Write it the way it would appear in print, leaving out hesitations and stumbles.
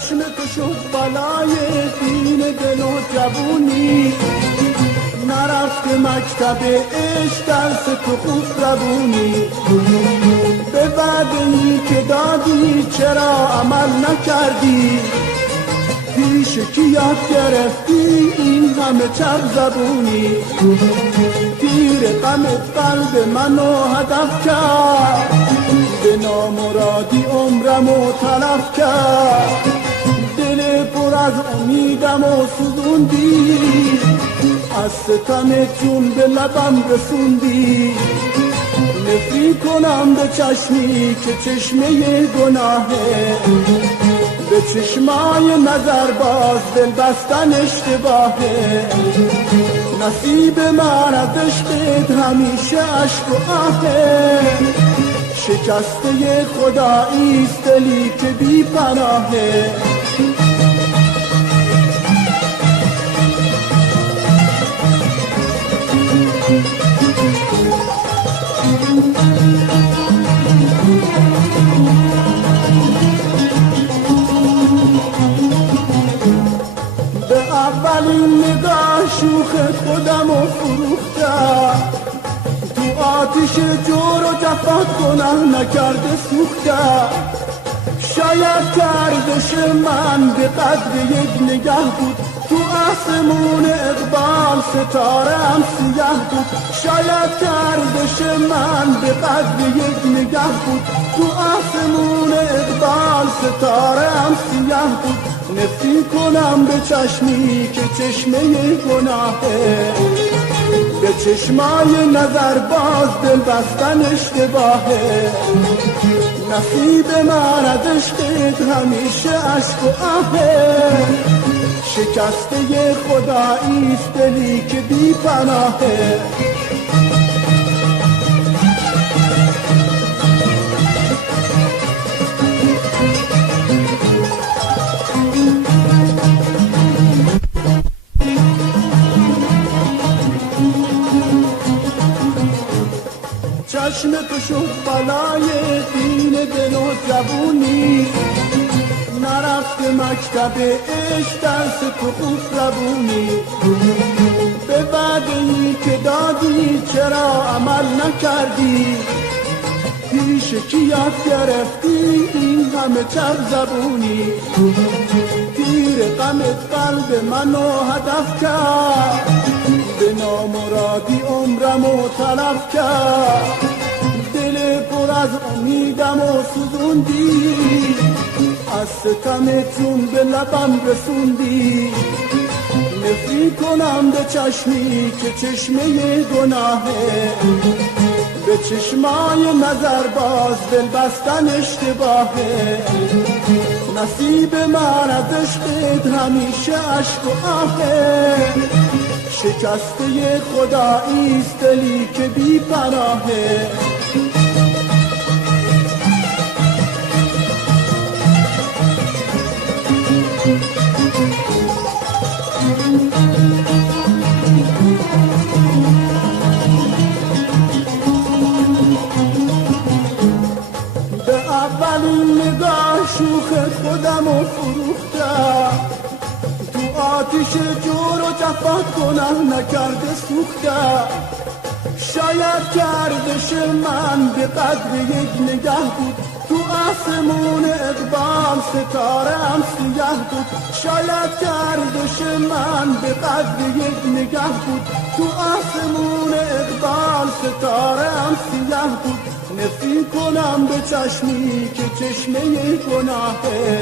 چشم تو شد بلای دین دل و جوونی، نرفت مکتب عشق درس تو خوب زبونی، به وعده‌ای که دادی چرا عمل نکردی، پیش کی یاد گرفتی این همه چپ زبونی، تیر غمت قلب منو هدف کرد، به نامرادی عمرمو تلف کرد، دل پر از امیدم و سوزوندی، از ستمت جون به لبم رسوندی، نفری کنم به چشمی که چشمه گناهه، به چشمای نظر باز دل بستن اشتباهه، نصیب من از عشقت همیشه عشق و آهه، شکسته خداییست دلی که بی پناهه. به اولین نگاه شوخ خودم و فروختم، تو آتش جور و جفا گناه نکرده سوختم، شاید گردش من به قدر یک نگاه بود، تو آسمون اقبال ستاره هم سیاه بود، شاید گردش من به قدر یک نگاه بود، تو آسمون اقبال ستاره هم سیاه بود، نفری کنم به چشمی که چشمه گناهه، به چشمای نظر باز دل بستن اشتباهه، نصیب من از عشقت همیشه عشق و آهه، شکسته خداییست دلی که بی پناهه. چشم تو شد بلای دین دل و جوونی، نرفت مکتب عشق درس تو خوب زبونی، به وعده‌ای که دادی چرا عمل نکردی، پیش کی یاد گرفتی این همه چپ زبونی، تیر غمت قلب منو هدف کرد، به نامرادی عمرمو تلف کرد، دل پر از امیدم و سوزوندی، از ستمت جون به لبم رسوندی، نفری کنم به چشمی که چشمه گناهه، به چشمای نظر باز دل بستن اشتباهه، نصیب من از عشقت همیشه عشق و آهه، شکسته خداییست دلی که بی پناهه. به اولین نگاه شوخ خودم و فروختم، تو آتش جور و جفا گناه نکرده سوختم، شاید گردش من به قدر یک نگاه بود، تو آسمون اقبال ستاره هم سیاه بود، شاید گردش من به قدر یک نگاه بود، تو آسمون اقبال ستاره هم سیاه بود، نفری کنم به چشمی که چشمه گناهه،